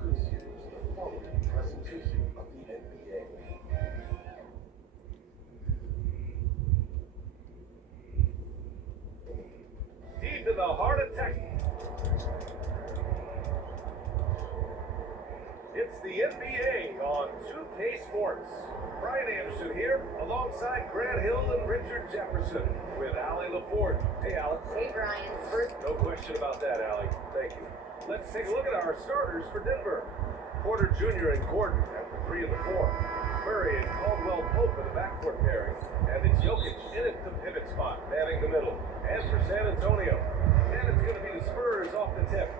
brings you the following presentation of the NBA. Deep in the heart of Texas, it's the NBA on 2K Sports. Brian Anderson here, alongside Grant Hill and Richard Jefferson, with Allie LaForge. Hey, Alex. Hey, Brian. No question about that, Allie. Thank you. Let's take a look at our starters for Denver. Porter Jr. and Gordon at the 3 and the 4. Murray and Caldwell Pope in the backcourt pairing. And it's Jokic in at the pivot spot, manning the middle. And for San Antonio. And it's going to be the Spurs off the tip.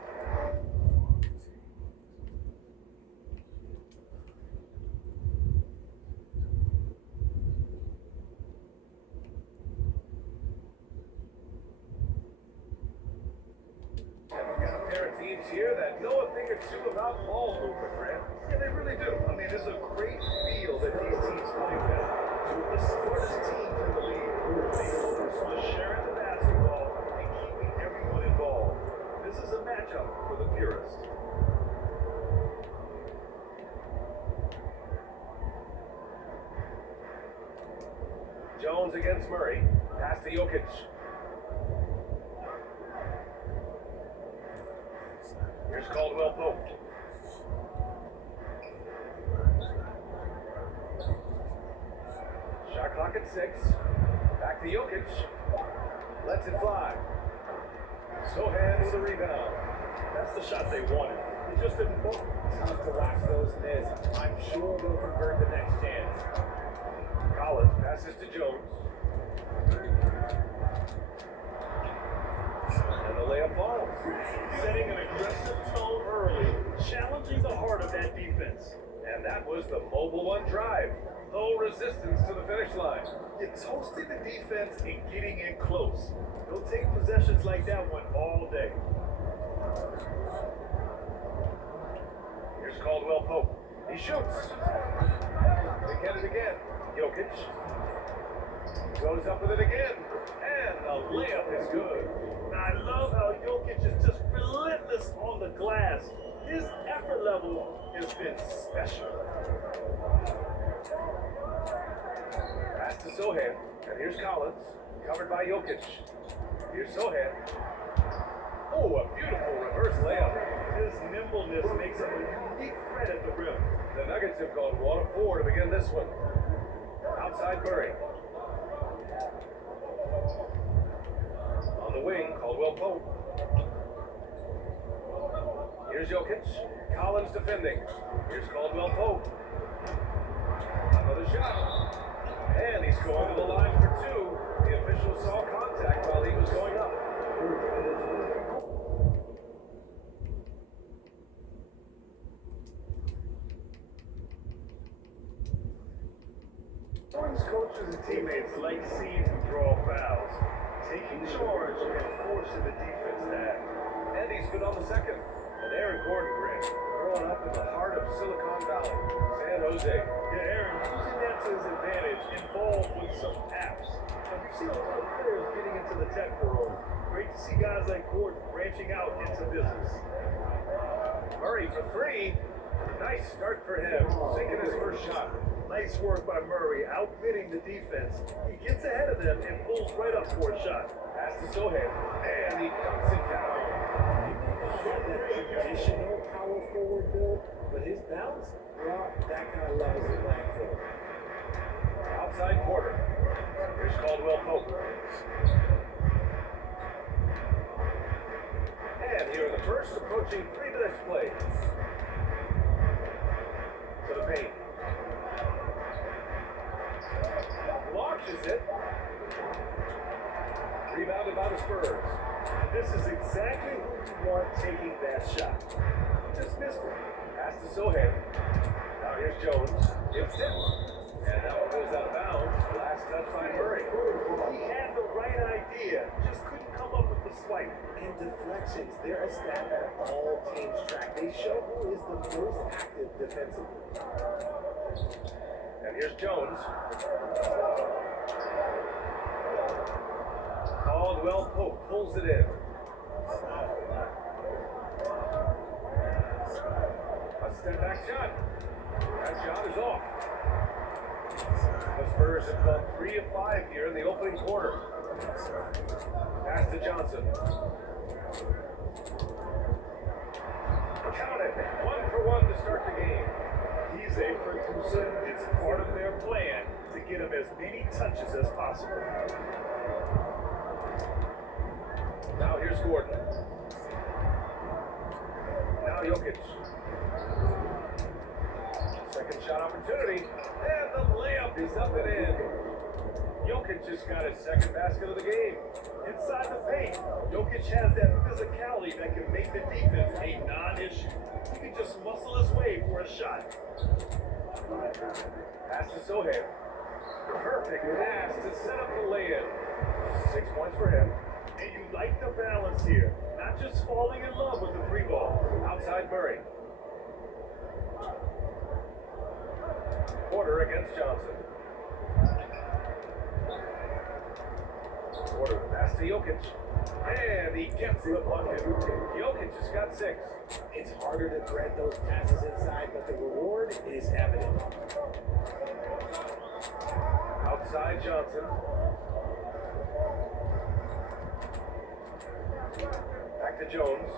Teams here that know a thing or two about ball movement, Grant. Yeah, they really do. I mean, there's a great feel that these teams play with. Two of the smartest teams in the league. They focus on sharing the basketball and keeping everyone involved. This is a matchup for the purist. Jones against Murray. Pass to Jokic. Here's Caldwell Pope. Shot clock at 6. Back to Jokic. Lets it fly. Sohan with a rebound. That's the shot they wanted. It just didn't fall. Tough to watch those miss. I'm sure they'll convert the next chance. Collins passes to Jones. And the layup falls. Setting an aggressive tone early, challenging the heart of that defense. And that was the mobile one drive. No resistance to the finish line. You're toasting the defense and getting in close. They'll take possessions like that one all day. Here's Caldwell Pope. He shoots. They get it again. Jokic goes up with it again. And the layup is good. I love how Jokic is just relentless on the glass. His effort level has been special. Pass to Sohan, and here's Collins, covered by Jokic. Here's Sohan. Oh, a beautiful reverse layup. His nimbleness makes him a unique threat at the rim. The Nuggets have gone 1 of 4 to begin this one. Outside Murray. On the wing, Caldwell Pope. Here's Jokic. Collins defending. Here's Caldwell Pope. Another shot. And he's going to the line for 2. The official saw contact while he was going up. Jordan's coaches and teammates like seeing him draw fouls, taking charge and forcing the defense to act. And he's good on the second. And Aaron Gordon, Grant, growing up in the heart of Silicon Valley, San Jose. Yeah, Aaron, using that to his advantage, involved with some apps. Now, we've seen a lot of players getting into the tech world. Great to see guys like Gordon branching out into business. Murray for 3. Nice start for him, sinking his first shot. Nice work by Murray, outbidding the defense. He gets ahead of them and pulls right up for a shot. Pass to Sohan, and he cuts it down. Not that traditional power forward build, but his bounce brought that kind of level to playing forward. Outside Porter. Here's Caldwell Pope. And here in the first, approaching 3 minutes play. To the paint. Launches it. Rebounded by the Spurs. This is exactly who you want taking that shot. Just missed it. Pass to Sohan. Now here's Jones. Gives it. And that one goes out of bounds. Last touch by Murray. He had the right idea, just couldn't come up with the swipe. And deflections, they're a stat that all teams track. They show who is the most active defensively. And here's Jones. Caldwell Pope pulls it in. Step back shot. That shot is off. The Spurs have gone 3 of 5 here in the opening quarter. Pass to Johnson. Count it. 1 for 1 to start the game. He's a producer. It's part of their plan to get him as many touches as possible. Now here's Gordon. Now Jokic. Second shot opportunity. And the layup is up and in. Jokic just got his second basket of the game. Inside the paint, Jokic has that physicality that can make the defense a non-issue. He can just muscle his way for a shot. Pass to Sohail. Perfect pass to set up the lay-in. 6 points for him. And you like the balance here. Not just falling in love with the free ball. Outside Murray. Porter against Johnson. Porter pass to Jokic. And he gets the bucket. Jokic just got 6. It's harder to thread those passes inside, but the reward is evident. Outside Johnson. Back to Jones.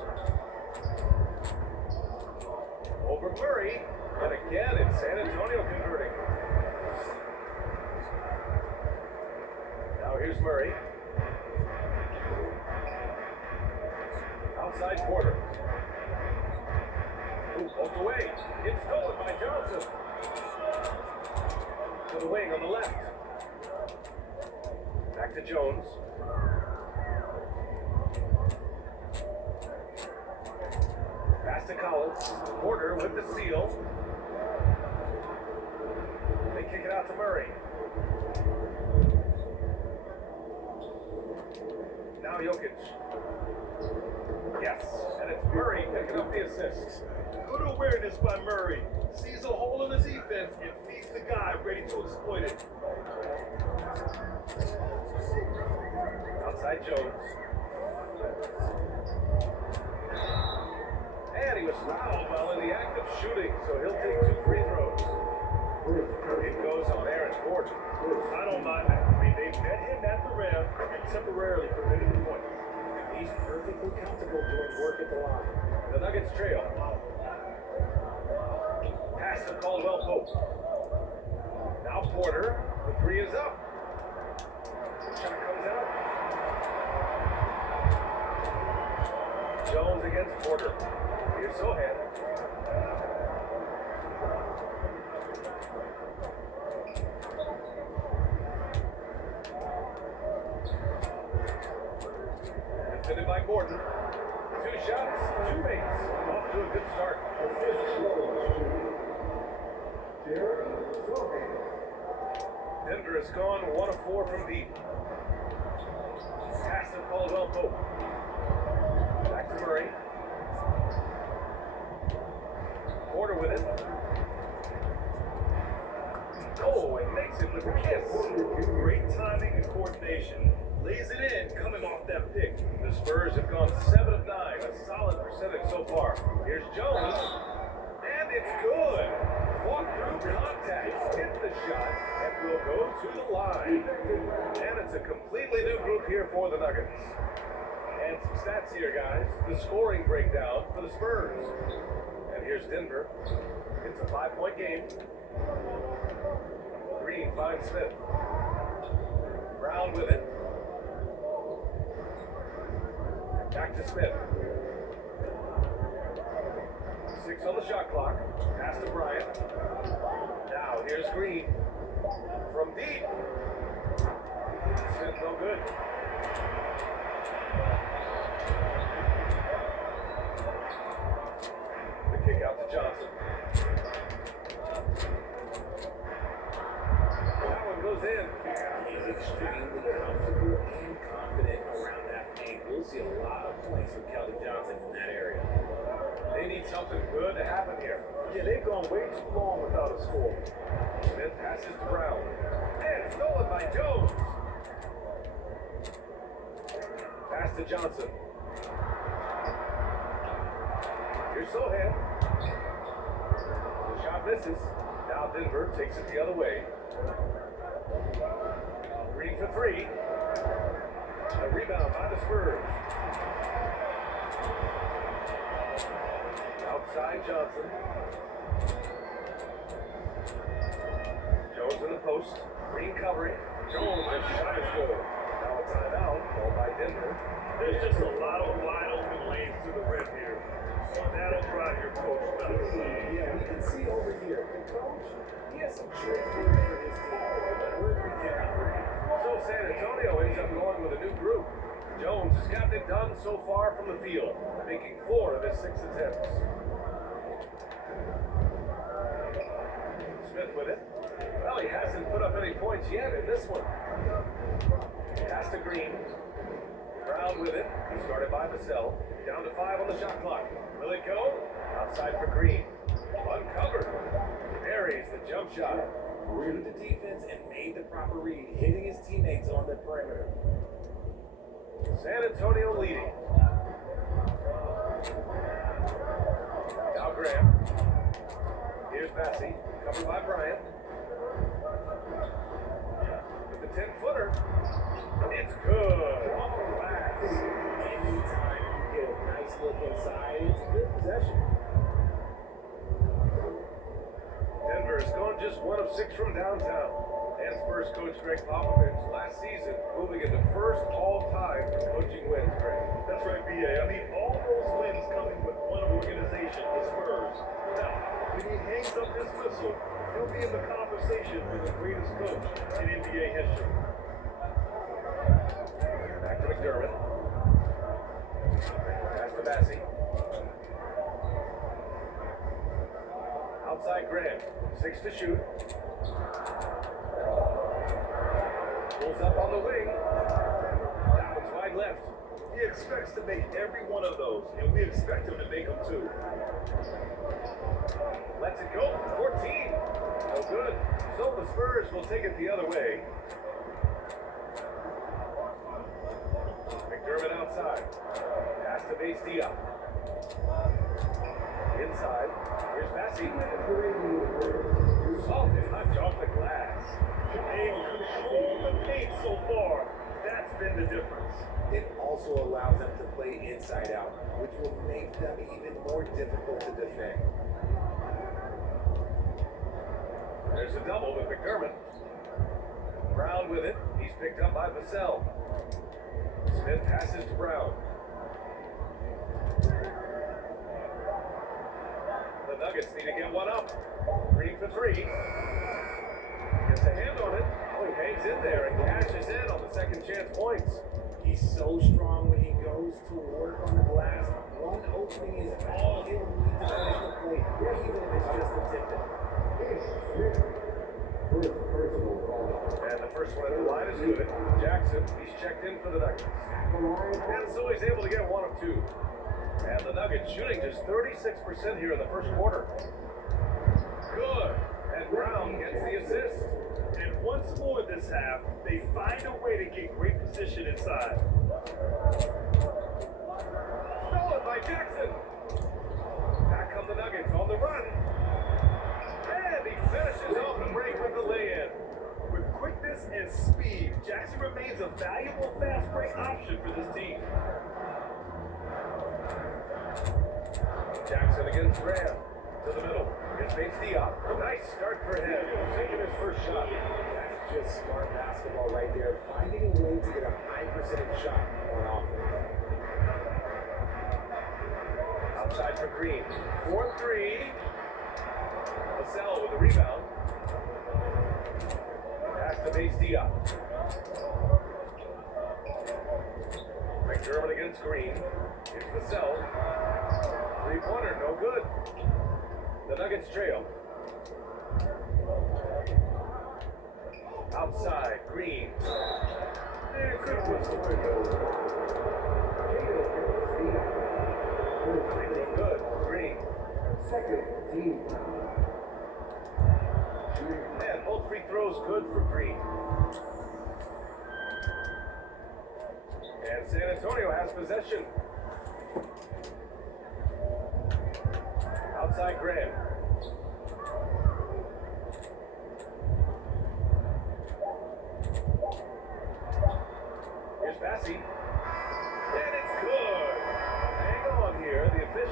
Over Murray. And again, it's San Antonio converting. Now here's Murray. Outside Porter. Ooh, poked away. It's stolen by Johnson. To the wing on the left. Back to Jones. Pass to Collins. Porter with the steal. They kick it out to Murray. Now Jokic. Yes, and it's Murray picking up the assist. Good awareness by Murray. Sees a hole in the defense and feeds the guy ready to exploit it. Outside Jones. And he was fouled while in the act of shooting, so he'll take 2 free throws. It goes on Aaron Gordon. I don't mind that. I mean, they met him at the rim and temporarily prevented the point. He's perfectly comfortable doing work at the line. The Nuggets trail. Pass to Caldwell Pope. Now Porter. The 3 is up. Shot comes out. Jones against Porter. Here's Sohan. Defended by Gordon. 2 shots, 2 makes. Off to a good start. Denver has gone 1 of 4 from deep. Pass to Caldwell Pope. Back to Murray. Porter with it. Oh, and makes it with a kiss. Great timing and coordination. Lays it in, coming off that pick. The Spurs have gone 7 of 9, a solid percentage so far. Here's Jones, and it's good. Walk through contact, hit the shot, and will go to the line. And it's a completely new group here for the Nuggets. And some stats here, guys. The scoring breakdown for the Spurs. And here's Denver. It's a 5-point game. Green finds Smith. Brown with it. Back to Smith. 6 on the shot clock. Pass to Bryant. Now here's Green. From deep. Smith no good. The kick out to Johnson. That one goes in. He's extremely comfortable and confident around that paint. We'll see a lot of points from Kelly Johnson in that area. They need something good to happen here. Yeah, they've gone way too long without a score. Smith passes to Brown. And stolen by Jones. Pass to Johnson. Here's Sohan. misses. Now Denver takes it the other way. Green for three. A rebound by the Spurs. Outside Johnson. Jones in the post. Green covering. Jones, and shot is good. Now a timeout called by Denver. There's just a lot of wide open lanes to the rim here. That'll drive your coach nuts. Yeah, we can see over here. The coach, he has some tricks for his team. Where we carry three. So San Antonio ends up going with a new group. Jones has gotten it done so far from the field, making 4 of his 6 attempts. Smith with it. Well, he hasn't put up any points yet in this one. Pass to Green. Brown with it. He started by Vassell. Down to 5 on the shot clock. Will it go? Outside for Green. Uncovered. Buries the jump shot. Read the defense and made the proper read, hitting his teammates on the perimeter. San Antonio leading. Now Graham. Here's Massey. Covered by Bryant. With the 10-footer. It's good. Off the glass. Anytime you get a nice look inside, it's a good possession. Denver has gone just 1 of 6 from downtown. And Spurs coach Greg Popovich last season moving into first all-time for coaching wins, Greg. That's right, B.A. I mean, all those wins coming with one organization, the Spurs. Now, when he hangs up his whistle, he'll be in the conversation for the greatest coach in NBA history. Back to McDermott. Pass to Massey. Outside Graham. 6 to shoot. Pulls up on the wing. That one's wide left. He expects to make every one of those, and we expect him to make them too. Lets it go. 14. No good. So the Spurs will take it the other way. McDermott outside. Pass to base Diop. Inside. Here's Massey. Salted touch off the glass. They've controlled the paint so far. That's been the difference. It also allows them to play inside out, which will make them even more difficult to defend. There's a double with McDermott. Brown with it. He's picked up by Vassell. Smith passes to Brown. The Nuggets need to get one up. Green for 3. Gets a hand on it. Oh, he hangs in there and cashes in on the second chance points. He's so strong when he goes to work on the glass. One opening is all he'll need to finish the play, even if it's just a tip. And the first one at the line is good. Jackson, he's checked in for the Nuggets. And so he's able to get 1 of 2. And the Nuggets shooting just 36% here in the first quarter. Good. And Brown gets the assist. And once more this half, they find a way to get great position inside. Stolen by Jackson. Back come the Nuggets on the run. And he finishes off the break with the lay-in. With quickness and speed, Jackson remains a valuable fast break option for this team. Jackson against Graham. To the middle. Against Bates Diop. Nice start for him. Taking his first shot. That's just smart basketball right there. Finding a way to get a high percentage shot on offense. Outside for Green. 4-3. Vassell with the rebound. Pass to Bates Diop. McDermott against Green. Here's Vassell. 3-pointer, no good. The Nuggets trail. Outside, Green. And good whistle. Good, Green. Second team. And both free throws good for Green. And San Antonio has possession. Outside Graham.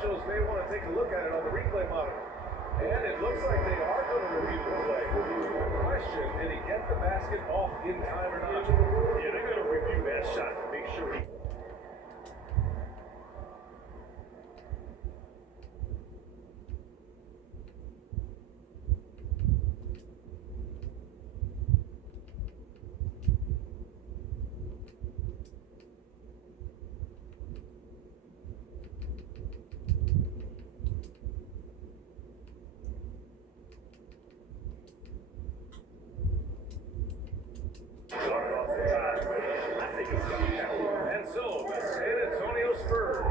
officials may want to take a look at it on the replay monitor. And it looks like they are going to review the play. Question, did he get the basket off in time or not? Yeah, they're going to review that shot to make sure he... And so, the San Antonio Spurs,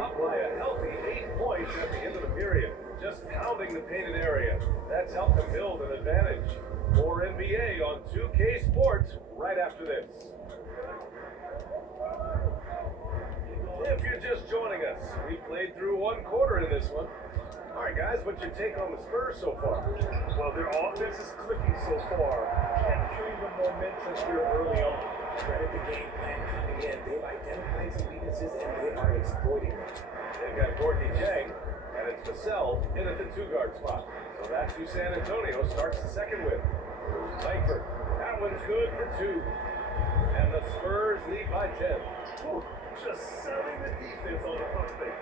up by a healthy 8 points at the end of the period, just pounding the painted area. That's helped them build an advantage. More NBA on 2K Sports right after this. If you're just joining us, we played through one quarter in this one. All right, guys, what's your take on the Spurs so far? Well, their offense is clicking so far, capturing the momentum here early on. Credit the game plan coming in. They've identified some weaknesses and they are exploiting them. They've got Courtney Chang, and it's Vassell in at the 2-guard spot. So that's who San Antonio starts the second with. Langford, that one's good for 2. And the Spurs lead by 10. Whew, just selling the defense on the pump fake.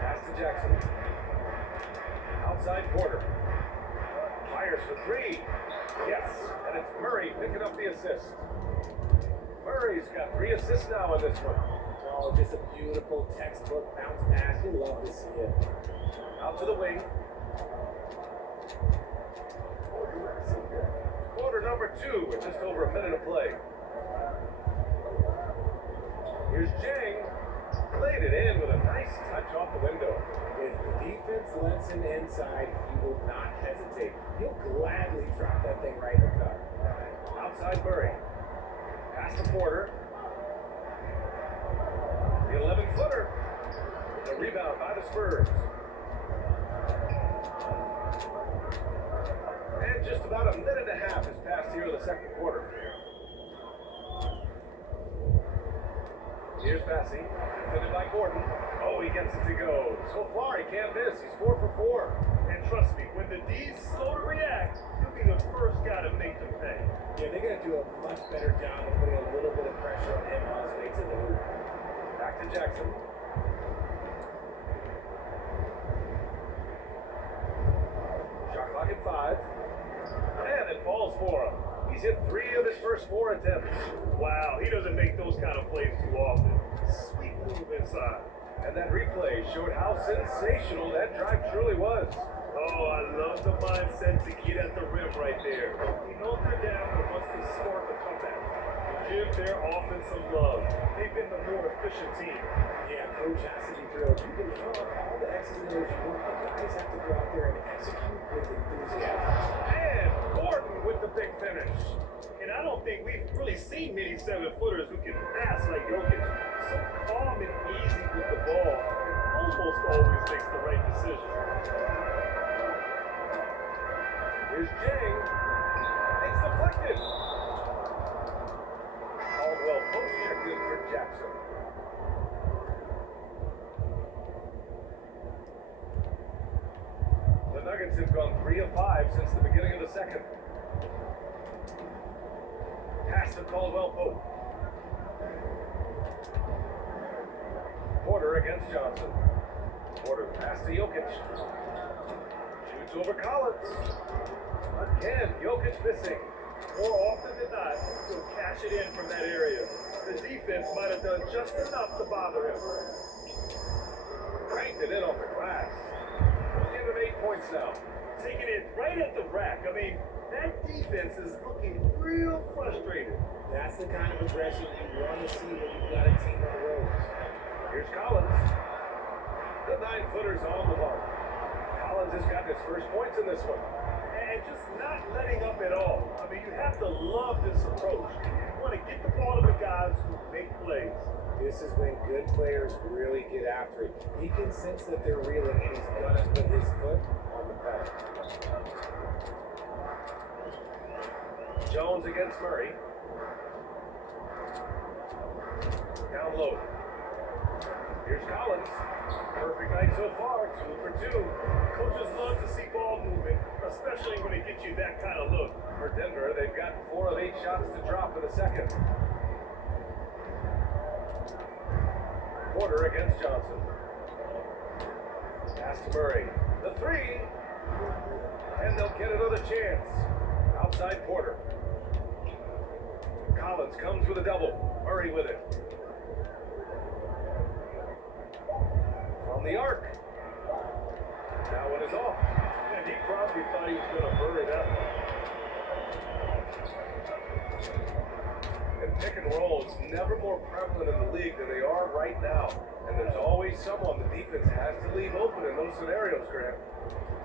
Pass to Jackson. Outside Porter. Fires for 3. Yes, and it's Murray picking up the assist. Murray's got 3 assists now in this one. Oh, just a beautiful textbook bounce pass. You love to see it. Out to the wing. Quarter number 2 with just over a minute of play. Here's Jang. Played it in with a nice touch off the window. If the defense lets him inside, he will not hesitate. He'll gladly drop that thing right in the cup. Outside Murray. Pass to Porter. The 11-footer. The rebound by the Spurs. And just about a minute and a half has passed here in the second quarter. Here's Passy, defended by Gordon. Oh, he gets it to go. So far, he can't miss. He's 4 for 4. And trust me, when the D's slow to react, he'll be the first guy to make them pay. Yeah, they're going to do a much better job of putting a little bit of pressure on him on his way to the hoop. Back to Jackson. Shot clock at 5. And it falls for him. He's hit 3 of his first 4 attempts. Wow, he doesn't make those kind of plays too often. Sweet move inside. And that replay showed how sensational that drive truly was. Oh, I love the mindset to get at the rim right there. He knows they're down but wants to score the comeback. Give their offense some love. They've been the more efficient team. Yeah, coach has to be drilled. You can draw up all the X's and O's you want. The guys have to go out there and execute with enthusiasm. And Gordon with the big finish. And I don't think we've really seen many 7-footers who can pass like Jokic. So calm and easy with the ball, and almost always makes the right decision. Here's Jang. It's deflected. Caldwell post checked in for Jackson. The Nuggets have gone 3 of 5 since the beginning of the second. Pass to Caldwell Pope. Porter against Johnson. Porter pass to Jokic. Shoots over Collins. Again, Jokic missing. More often than not, he'll cash it in from that area. The defense might have done just enough to bother him. Cranked it in off the glass. Give him 8 points now. Taking it right at the rack. I mean, that defense is looking real frustrated. That's the kind of aggression you want to see when you've got a team on the road. Here's Collins. The 9-footer's on the mark. Collins has got his first points in this one. And just not letting up at all. I mean, you have to love this approach. You want to get the ball to the guys who make plays. This is when good players really get after it. He can sense that they're reeling, and he's going to put his foot on the pedal. Jones against Murray. Down low. Here's Collins. Perfect night so far, 2 for 2. Coaches love to see ball movement, especially when it gets you that kind of look. For Denver, they've got 4 of 8 shots to drop in the second. Porter against Johnson. Pass to Murray. The 3. And they'll get another chance. Outside Porter. Collins comes with a double. Murray with it. From the arc. That one is off. And he probably thought he was going to bury that one. And pick and roll is never more prevalent in the league than they are right now. And there's always someone the defense has to leave open in those scenarios, Grant.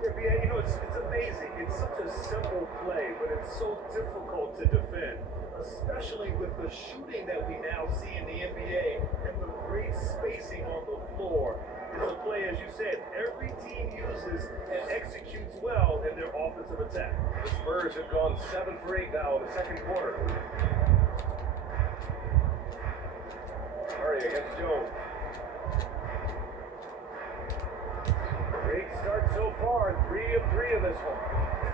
Yeah, it's amazing. It's such a simple play, but it's so difficult to defend, especially with the shooting that we now see in the NBA and the great spacing on the floor. It's a play, as you said, every team uses and executes well in their offensive attack. The Spurs have gone 7 for 8 now in the second quarter. Murray against Jones. Great start so far, 3 of 3 in this one.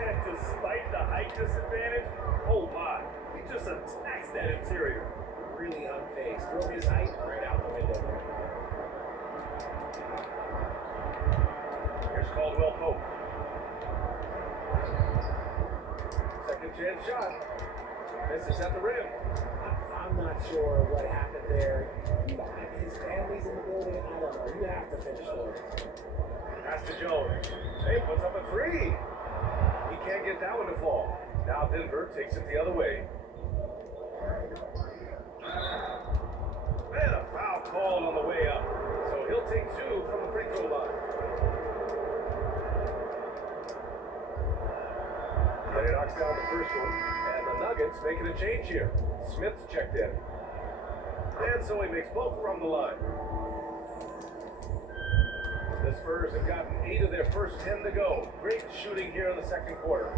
And despite the height disadvantage, oh my, he just attacks that interior. Really unfazed. Throw his height right out the window. Here's Caldwell Pope. Second chance shot. Misses at the rim. I'm not sure what happened there. His family's in the building. I don't know. You have to finish those. Pass to Jones. Hey, puts up a 3. He can't get that one to fall. Now Denver takes it the other way. And a foul called on the way up. So he'll take 2 from the free throw line. Then he knocks down the first one. And the Nuggets making a change here. Smith's checked in. And so he makes both from the line. The Spurs have gotten 8 of their first 10 to go. Great shooting here in the second quarter.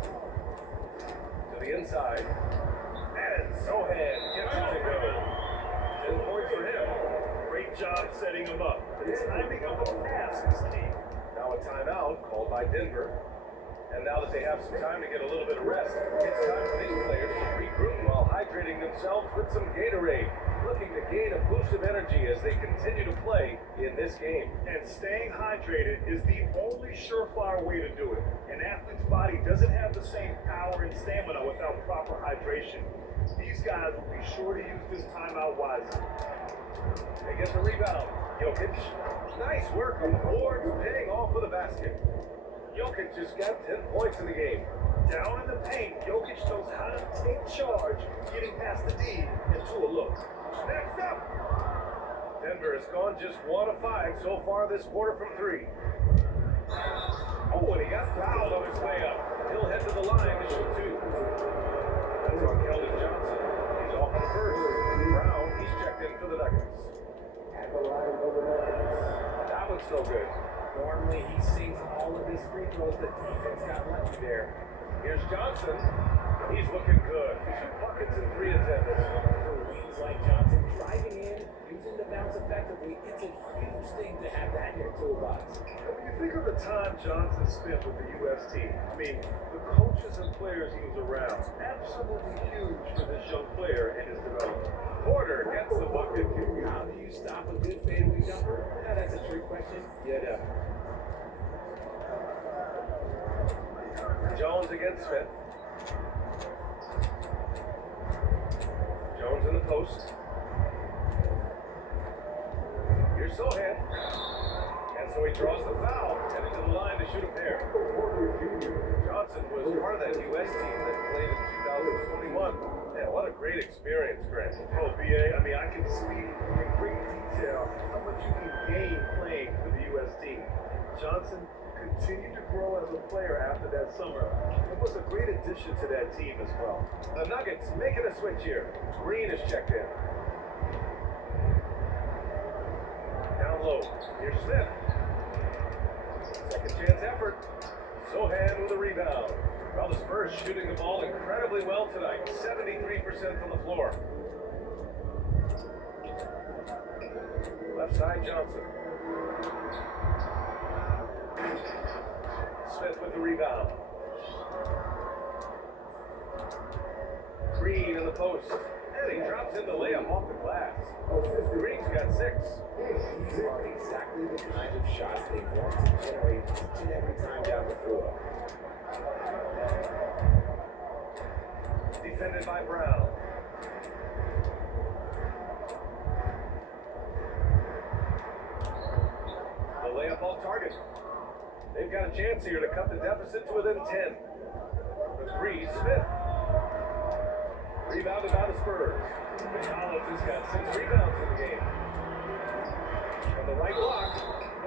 To the inside. And Sohan gets it to go. 10 points for him. Great job setting him up. The timing of the pass is key. Now a timeout called by Denver. And now that they have some time to get a little bit of rest, it's time for these players to regroup while hydrating themselves with some Gatorade, looking to gain a boost of energy as they continue to play in this game. And staying hydrated is the only surefire way to do it. An athlete's body doesn't have the same power and stamina without proper hydration. These guys will be sure to use this timeout wisely. They get the rebound. Jokic, nice work on the boards, paying off with a basket. Jokic just got 10 points in the game. Down in the paint, Jokic knows how to take charge, getting past the D into a look. Next up, Denver has gone just 1 of 5 so far this quarter from 3. Oh, and he got fouled on his way up. He'll head to the line to shoot 2. That's on Keldon Johnson. He's off on first. Brown, he's checked in for the Nuggets. At the line for the Nuggets. That one's no good. Normally he sinks all of his free throws. The defense got lucky there. Here's Johnson. He's looking good. 2 buckets and 3 attempts. For wings like Johnson driving in, using the bounce effectively, it's a huge thing to have that in your toolbox. When you think of the time Johnson spent with the U.S. team, I mean, the coaches and players he was around, absolutely huge for this young player and his development. Porter gets the bucket. How do you stop a good fadeaway jumper? Yeah, that's a trick question. Yeah. Jones against Smith. Jones in the post. Here's Sohan. And so he draws the foul, heading to the line to shoot a pair. Johnson was part of that U.S. team that played in 2021. Yeah, what a great experience, Grant. Oh, B.A., I mean, I can speak in great detail how much you can gain playing for the U.S. team. Johnson continued to grow as a player after that summer. It was a great addition to that team as well. The Nuggets making a switch here. Green is checked in. Down low. Here's Smith. Second chance effort. Sohan with a rebound. Well, the Spurs shooting the ball incredibly well tonight. 73% from the floor. Left outside Johnson. Smith with the rebound. Green in the post. And he drops in the layup off the glass. Green's got 6. These are exactly the kind of shots they want to generate each and every time down the floor. Defended by Brown. The layup off target. They've got a chance here to cut the deficit to within 10. The 3, Smith. Rebounded by the Spurs. Collins has got 6 rebounds in the game. From the right block.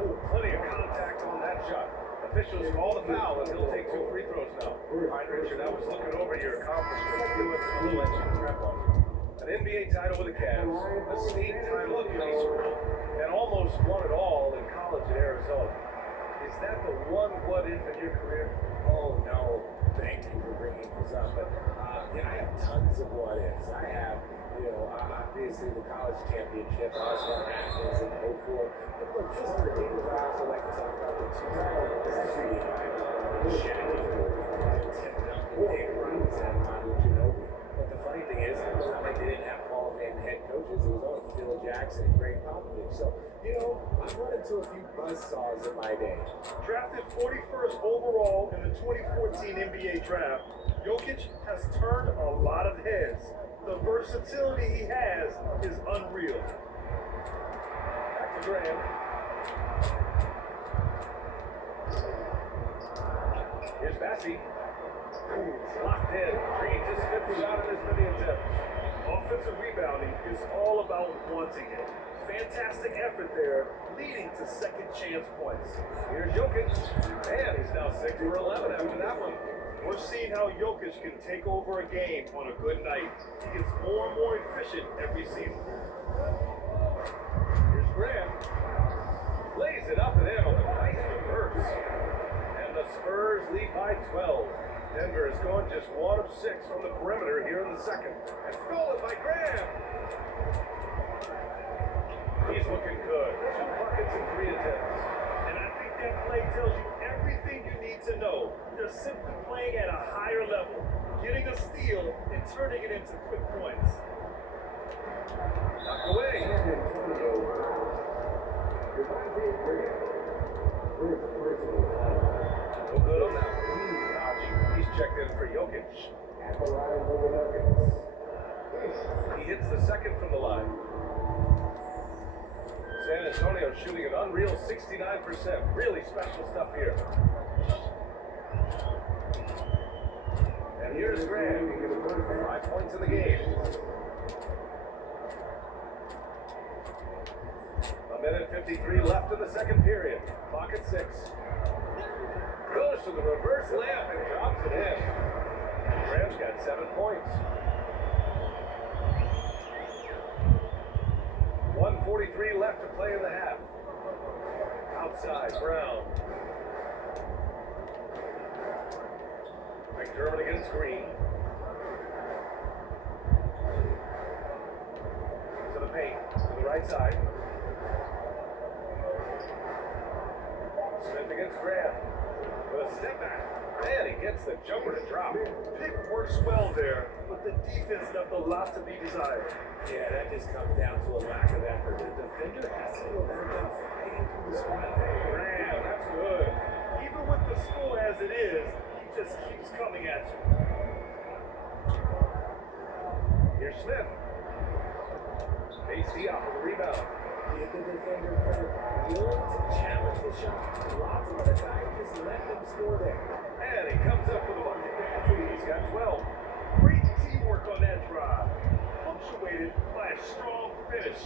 Oh, plenty of contact on that shot. Officials call the foul, and he'll take 2 free throws now. All right, Richard, I was looking over your accomplishments. Do it a little extra prep on you. An NBA title with the Cavs, a state title in high school, and almost won it all in college in Arizona. Is that the one what if in your career? Oh, no. Thank you for bringing this up. But, I have tons of what ifs. I have, obviously the college championship. I was going to Athens and go for. But look, just for the Eagles, I also like to talk about the 2 titles. The Shaggy, Tim Duncan, Dave Robinson, and Manu Ginobili. But the funny thing is, it's not like they didn't have Hall of Fame head coaches. It was only Phil Jackson and Greg Popovich. So, I've run into a few buzzsaws in my day. Drafted 41st overall in the 2014 NBA draft, Jokic has turned a lot of heads. The versatility he has is unreal. Back to Graham. Here's Bassie. Locked in. Reads his 5th shot in as many attempts. Offensive rebounding is all about wanting it. Fantastic effort there, leading to second chance points. Here's Jokic. And he's now 6 for 11 after that one. We're seeing how Jokic can take over a game on a good night. He gets more and more efficient every season. Here's Graham. Lays it up and in on the nice reverse. And the Spurs lead by 12. Denver has gone just 1 of 6 from the perimeter here in the second. And stolen by Graham. He's looking good. 2 buckets and 3 attempts. And I think that play tells you everything you need to know. They're simply playing at a higher level, getting a steal and turning it into quick points. Knocked away. No good on that one. He's checked in for Jokic. He hits the second from the line. San Antonio shooting an unreal 69%. Really special stuff here. And here's Graham. 5 points in the game. A minute 53 left in the second period. Clock at 6. Goes to the reverse layup and drops it in. Graham's got 7 points. 1:43 left to play in the half. Outside, Brown. McDermott against Green. To the paint, to the right side. Smith against Graham. With a step back. And he gets the jumper to drop. Pick works well there, but the defense left a lot to be desired. Yeah, that just comes down to a lack of effort. The defender has to go back out fighting through the screen. Graham, that's good. Even with the score as it is, he just keeps coming at you. Here's Smith. AC out with the rebound. Give the defender credit. Willing to challenge the shot. Lots of other guys just let them score there. And he comes up with a bucket. He's got 12. Great teamwork on that drive. Punctuated by a strong finish.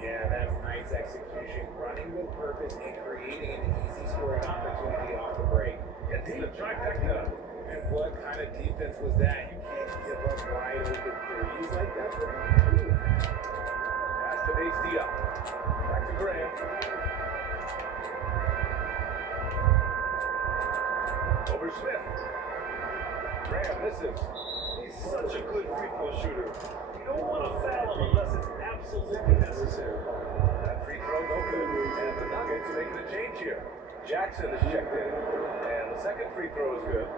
Yeah, that's nice execution. Running with purpose and creating an easy scoring opportunity off the break. Gets the trifecta. And what kind of defense was that? You can't give up wide open threes like that for me. Pass to AC up. Back to Graham. Over Smith. Graham misses. He's such a good free throw shooter. You don't want to foul him unless it's absolutely necessary. That free throw no good. And the Nuggets making a change here. Jackson is checked in, and the second free throw is good.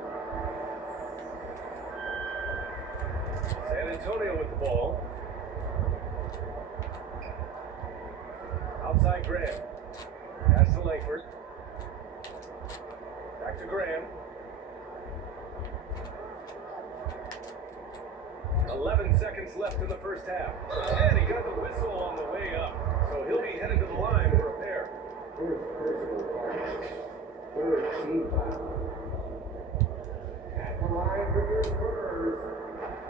San Antonio with the ball. Outside Graham. Pass to Langford. Back to Graham. 11 seconds left in the first half. And he got the whistle on the way up. So he'll be headed to the line for a pair. Third team foul. At the line for your Spurs.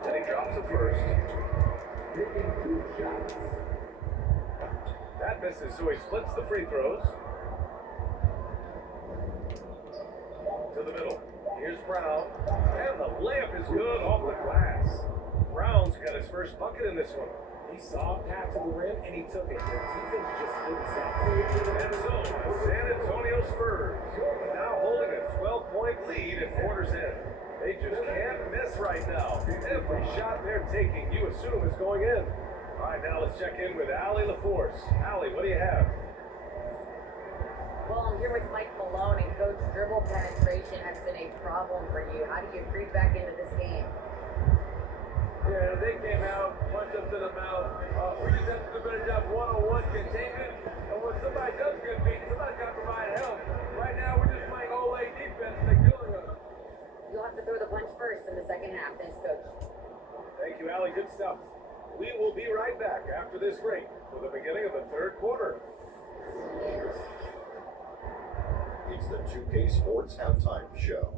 Then he drops the first. Taking 2 shots. That misses, so he splits the free throws. To the middle. Here's Brown. And the layup is good off the glass. Brown's got his first bucket in this one. He saw a path to the rim and he took it. The defense just didn't stop. And so, the San Antonio Spurs now holding a 12-point lead at quarter's end. They just can't miss right now. Every shot they're taking, you assume is going in. All right, now let's check in with Allie LaForce. Allie, what do you have? Well, I'm here with Mike Malone, and Coach, dribble penetration has been a problem for you. How do you creep back into this game? Yeah, they came out, punched up to the mouth. We just have to do a better job one-on-one containment. And when somebody does get beat, somebody's got to provide help. Right now, we're just playing Ole defense. They're killing us. You'll have to throw the punch first in the second half. Thanks, Coach. Thank you, Allie. Good stuff. We will be right back after this break for the beginning of the third quarter. It's the 2K Sports Halftime Show.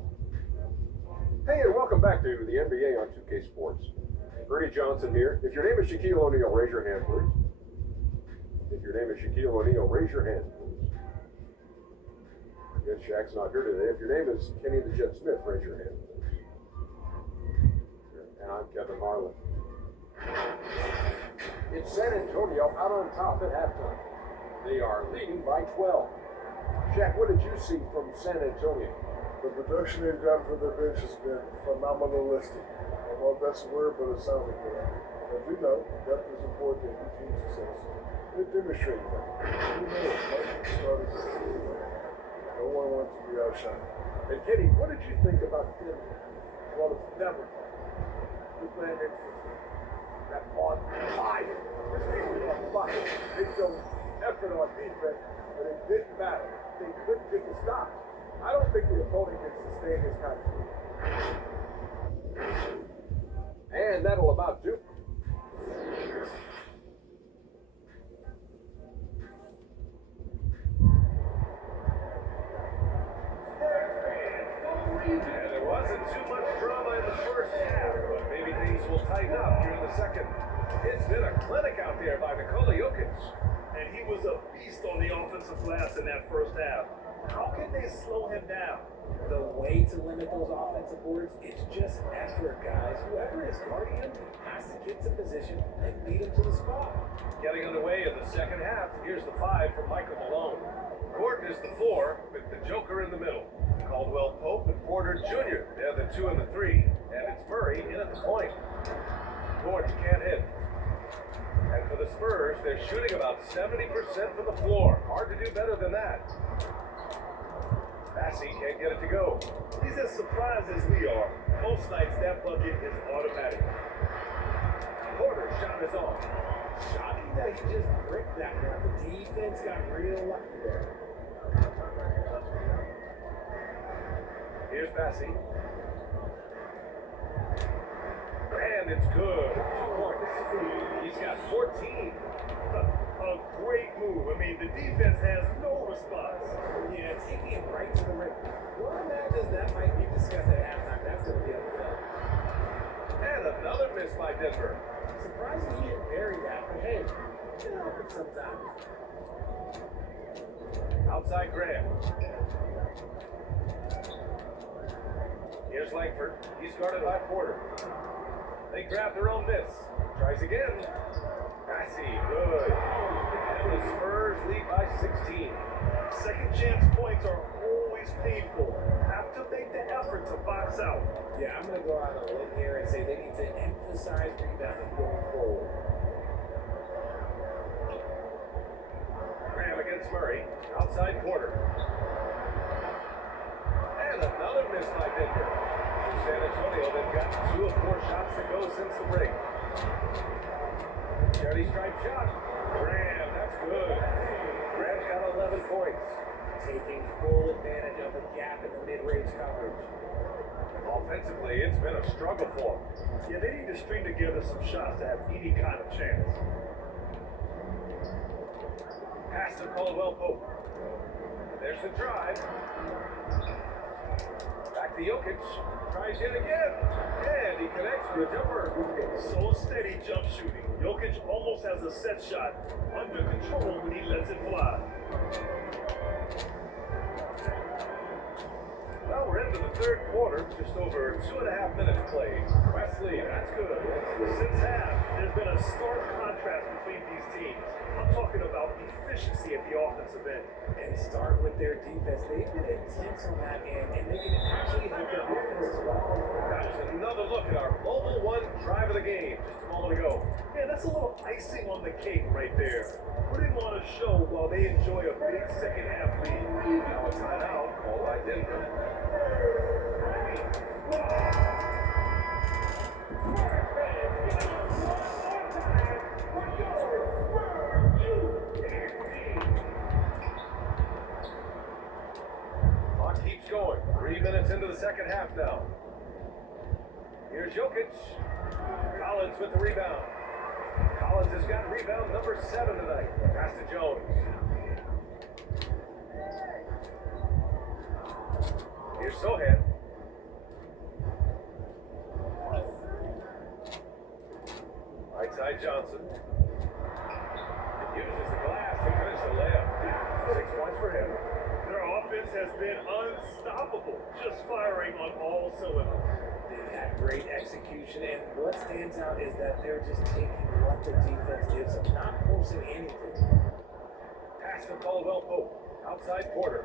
Hey, and welcome back to the NBA on 2K Sports. Bernie Johnson here. If your name is Shaquille O'Neal, raise your hand, please. If your name is Shaquille O'Neal, raise your hand, please. I guess Shaq's not here today. If your name is Kenny the Jet Smith, raise your hand, please. And I'm Kevin Harlan. It's San Antonio out on top at halftime. They are leading by 12. Shaq, what did you see from San Antonio? The production they've gotten for their bench has been phenomenalistic. I don't know if that's a word, but it sounds like it. As we know, depth is important in any team success. They're demonstrating that. We know it. Mike started. No one wants to be outshined. And Kenny, what did you think about Denver? Well, it's never fun. We're playing against that on fire. This team is on fire. They showed effort on defense, but it didn't matter. They couldn't get the stop. I don't think the opponent can sustain this kind of speed. And that'll about do. And there wasn't too much drama in the first half, but maybe things will tighten up during the second. It's been a clinic out there by Nikola Jokic. And he was a beast on the offensive glass in that first half. How can they slow him down? The way to limit those offensive boards, it's just effort, guys. Whoever is guarding him has to get to position and lead him to the spot. Getting underway in the second half, here's the 5 from Michael Malone. Gordon is the 4 with the Joker in the middle. Caldwell Pope and Porter Jr. They're the 2 and the 3, and it's Murray in at the point. Gordon can't hit. And for the Spurs, they're shooting about 70% from the floor. Hard to do better than that. Massey can't get it to go. He's as surprised as we are. Most nights, that bucket is automatic. Porter's shot is off. Shocking that he just bricked that one. The defense got real lucky there. Here's Massey. And it's good. 2 points. He's got 14. A great move. I mean, the defense has no response. Yeah, taking it right to the rim. Well, imagine that might be discussed at halftime. That's going to be on the film. And another miss by Denver. Surprising he didn't bury that, but hey, it happens sometimes. Outside Graham. Here's Langford. He's guarded by Porter. They grab their own miss. Tries again. Massey, good. And the Spurs lead by 16. Second chance points are always painful. Have to make the effort to box out. Yeah, I'm going to go out on a limb here and say they need to emphasize rebounding going forward. Graham against Murray. Outside quarter. And another miss by Denver. San Antonio, they've got 2 of 4 shots to go since the break. Charity stripe shot. Graham, that's good. Graham's got 11 points. Taking full advantage of the gap in the mid-range coverage. Offensively, it's been a struggle for them. Yeah, they need to string together some shots to have any kind of chance. Pass to Caldwell Pope. There's the drive. Back to Jokic. Tries it again. And he connects with a jumper. So steady jump shooting. Jokic almost has a set shot under control when he lets it fly. Well, we're into the third quarter. Just over 2.5 minutes played. Wesley, that's good. Since half, there's been a stark contrast between these teams. I'm talking about efficiency at the offensive end. And start with their defense. They've been intense on that end, and they can actually help their offense as well. That's another look at our Mobile One drive of the game just a moment ago. Yeah, that's a little icing on the cake right there. Putting on a show while they enjoy a big second half lead. Now a timeout called by Denver. Clock keeps going. 3 minutes into the second half now. Here's Jokic. Collins with the rebound. Collins has got rebound number 7 tonight. Pass to Jones. Here's Sohan. Right side Johnson. Uses the glass to finish the layup. 6 points for him. Their offense has been unstoppable, just firing on all cylinders. They've had great execution, and what stands out is that they're just taking what the defense gives them, not forcing anything. Pass to Caldwell Pope. Outside quarter.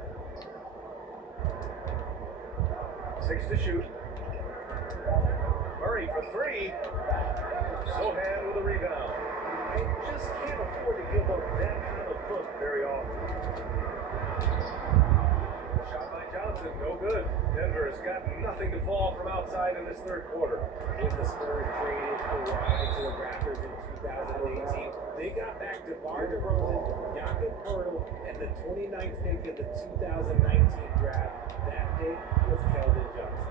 6 to shoot. Murray for 3. Sohan with a rebound. They just can't afford to give up that kind of look very often. Shot by Johnson, no good. Denver has got nothing to fall from outside in this third quarter. When the Spurs traded Kawhi to the Raptors in 2018, they got back DeMar DeRozan, Jakob Poeltl, and the 29th pick in the 2019 draft. That pick was Keldon Johnson.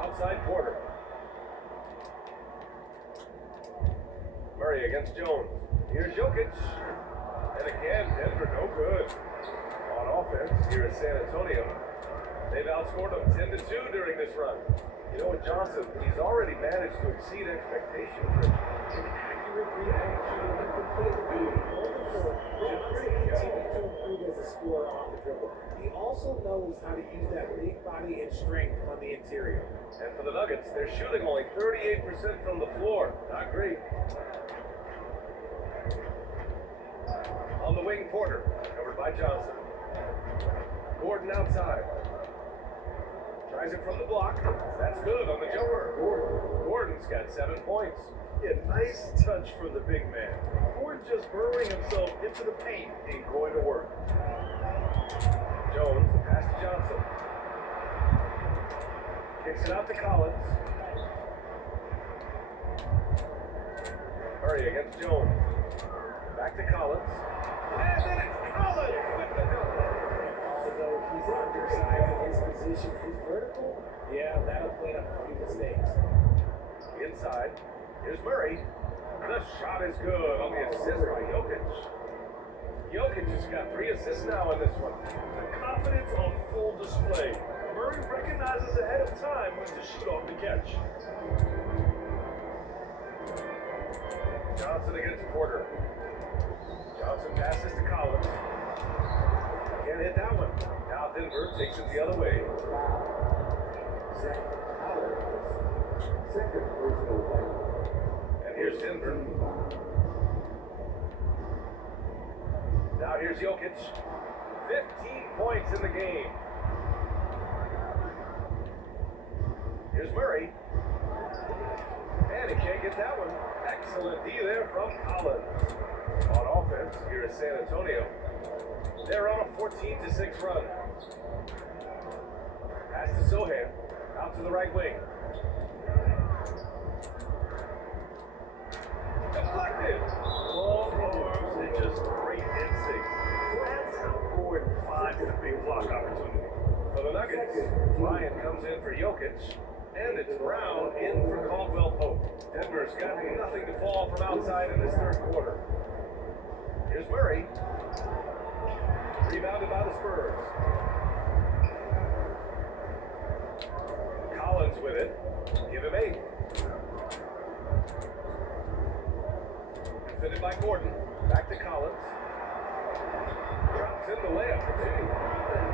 Outside quarter. Murray against Jones. Here's Jokic. And again, Denver no good. On offense, here is San Antonio. They've outscored them 10-2 during this run. You know what, Johnson, he's already managed to exceed expectations. An accurate rebound shooting, he completed the Johnson continued to improve as a scorer off the dribble. He also knows how to use that big body and strength on the interior. And for the Nuggets, they're shooting only 38% from the floor. Not great. On the wing, Porter, covered by Johnson. Gordon outside. Tries it from the block. That's good on the jumper. Gordon's got 7 points. Yeah, nice touch from the big man. Gordon just burrowing himself into the paint and going to work. Jones, pass to Johnson. Kicks it out to Collins. Murray against Jones. Back to Collins. And then it's Collins with the dunk. Although he's undersized in his position, his vertical, yeah, that'll clean up a few mistakes. Inside. Here's Murray. The shot is good on the assist by Jokic. Jokic has got 3 assists now in this one. The confidence on full display. Murray recognizes ahead of time when to shoot off the catch. Johnson against Porter. Johnson passes to Collins. Can't hit that one. Now Denver takes it the other way. And here's Denver. Now here's Jokic. 15 points in the game. Here's Murray. And he can't get that one. Excellent D there from Collins. On offense. offense here at San Antonio. They're on a 14-6 run. Pass to Sohan, out to the right wing. Deflected! Long arms and just great instincts. That's how Gordon finds the big block opportunity. For the Nuggets, Ryan comes in for Jokic, and it's Brown in for Caldwell Pope. Denver's got nothing to fall from outside in this third quarter. Here's Murray. Rebounded by the Spurs. Collins with it. Give him 8. Defended by Gordon. Back to Collins. Drops in the layup for 2.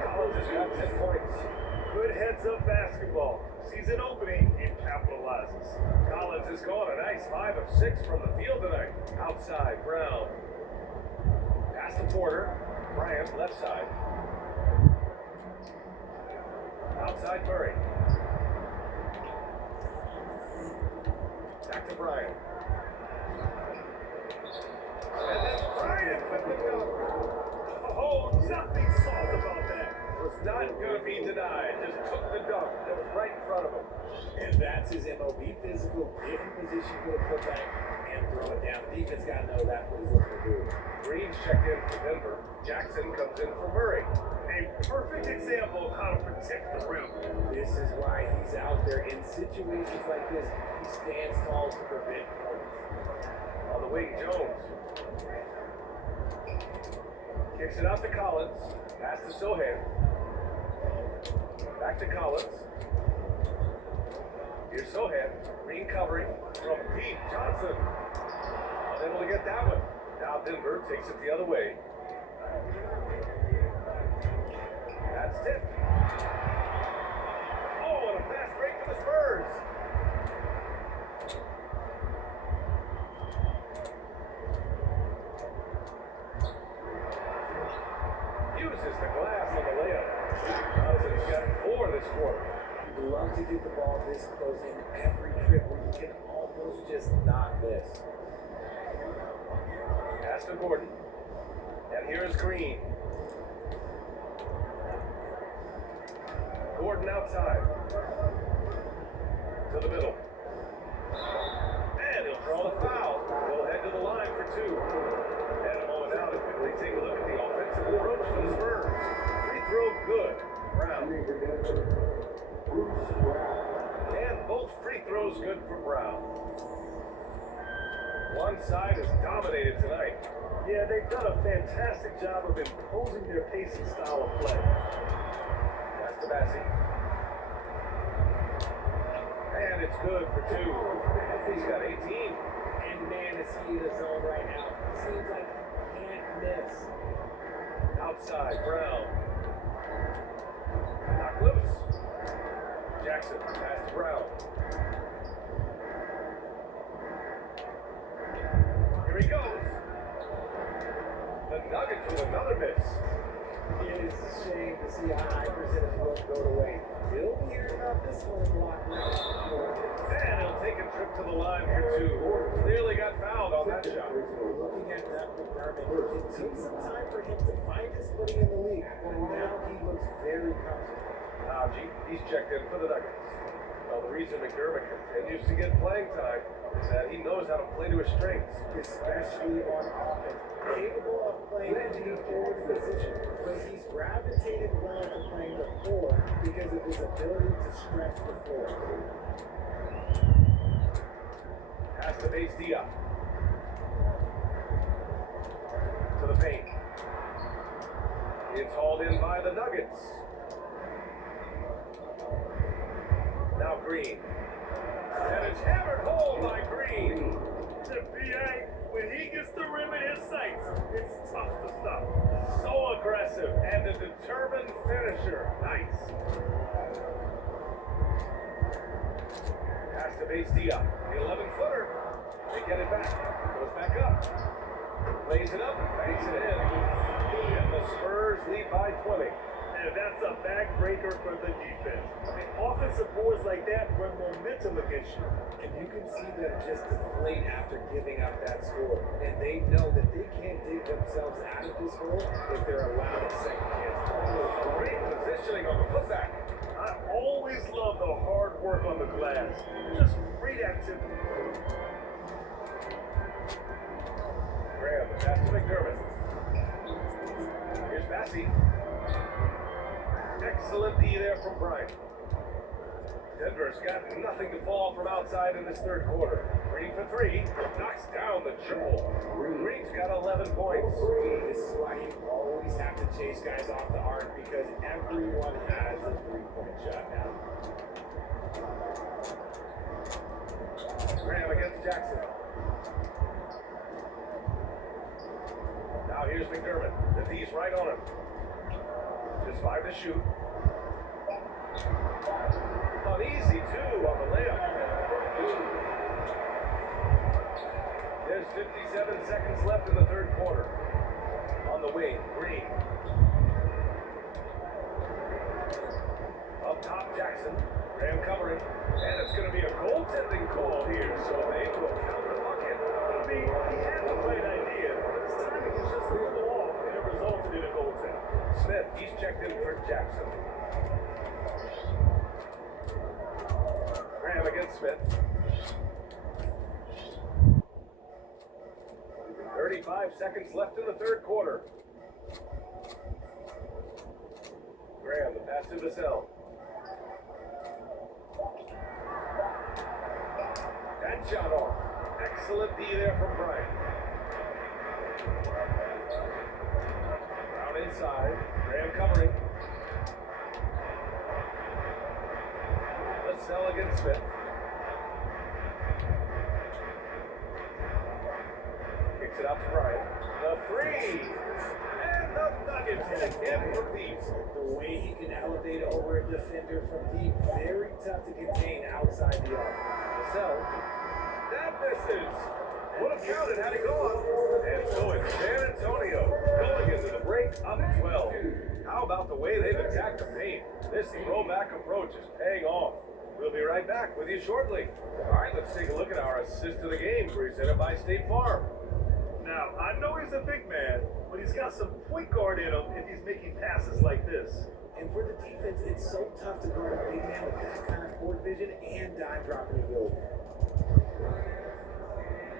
Collins has got 10 points. Good heads-up basketball. Sees an opening and capitalizes. Collins has gone a nice 5 of 6 from the field tonight. Outside, Brown. Pass to Porter. Bryant, left side. Outside, Murray. Back to Bryant. And then Bryant with the dunk. Oh, nothing soft about that. Was not going to be denied. Just took the dunk that was right in front of him. And that's his MO. Be physical, get in position for the putback, and throw it down. The defense got to know that's what he's looking to do. Green's checked in for Denver. Jackson comes in for Murray. A perfect example of how to protect the rim. This is why he's out there in situations like this. He stands tall to prevent points. On the wing, Jones. Kicks it out to Collins. Pass to Sohan. Back to Collins. Here's Sohan. Green covering from deep. Johnson. Unable to get that one. Now Denver takes it the other way. That's tipped. Oh, and a fast break for the Spurs. Uses the glass on the layup. Johnson's got 4 this quarter. You'd love to get the ball this close in every trip where you can almost just not miss. Pass to Gordon. And here's Green. Gordon outside. To the middle. And he'll draw the foul. He'll head to the line for 2. And a moment now to quickly take a look at the offensive approach for the Spurs. Free throw good. Brown. And both free throws good for Brown. One side has dominated tonight. Yeah, they've done a fantastic job of imposing their pace and style of play. That's to Bassi. And it's good for 2. He's got 18. And man, is he in the zone right now. Seems like he can't miss. Outside, Brown. Knocked loose. Jackson, pass to Brown. Here he goes. The Nuggets with another miss. It is a shame to see a high percentage won't go to waste. He'll be hearing about this one block right now. And he'll take a trip to the line for 2. Clearly got fouled on that shot. Looking at that McDermott, it took some time for him to find his footing in the league, but now he looks very comfortable. He's checked in for the Nuggets. Well, the reason McDermott continues to get playing time is that he knows how to play to his strengths. Especially on offense. Capable of playing in the forward position, but he's gravitated well to playing the 4 because of his ability to stretch the floor. Pass to Bates Diop. To the paint. It's hauled in by the Nuggets. Now Green. And it's hammered home by Green. The BA, when he gets the rim in his sights, it's tough to stop. So aggressive and a determined finisher. Nice. Pass to Bates Diop. The 11-footer. They get it back. Goes back up. Lays it up and banks it in. And the Spurs lead by 20. And that's a backbreaker for the defense. I mean, offensive boards like that run momentum against you. And you can see them just deflate after giving up that score. And they know that they can't dig themselves out of this hole if they're allowed a second chance. Great positioning on the putback. I always love the hard work on the glass. Just great activity. Graham, pass to McDermott. Here's Massey. Excellent D there from Bryant. Denver's got nothing to fall from outside in this third quarter. Green for three. Knocks down the triple. Green's got 11 points. This is why you always have to chase guys off the arc because everyone has a three-point shot now. Graham against Jackson. Now here's McDermott. The D's right on him. Just 5 to shoot. Uneasy, too, on the layup. There's 57 seconds left in the third quarter. On the wing, Green. Up top, Jackson. Graham covering. And it's going to be a goaltending call here, so they will count the bucket. I mean, he had the right idea, but his timing was just a little off, and it resulted in a goaltend. Smith, he's checked in for Jackson. Graham against Smith. 35 seconds left in the third quarter. Graham, the pass to Vassell. That shot off. Excellent D there from Bryant. Brown inside. Graham covering. Vassell against Smith. Kicks it out to Bryant. The three! And the Nuggets hit again from deep. The way he can elevate over a defender from deep, very tough to contain outside the arc. Vassell. That misses. Would have counted had he gone. And so it's San Antonio going into the break up 12. How about the way they've attacked the paint? This throwback approach is paying off. We'll be right back with you shortly. All right, let's take a look at our assist to the game presented by State Farm. Now, I know he's a big man, but he's got some point guard in him if he's making passes like this. And for the defense, it's so tough to guard a big man with that kind of court vision and dime dropping ability.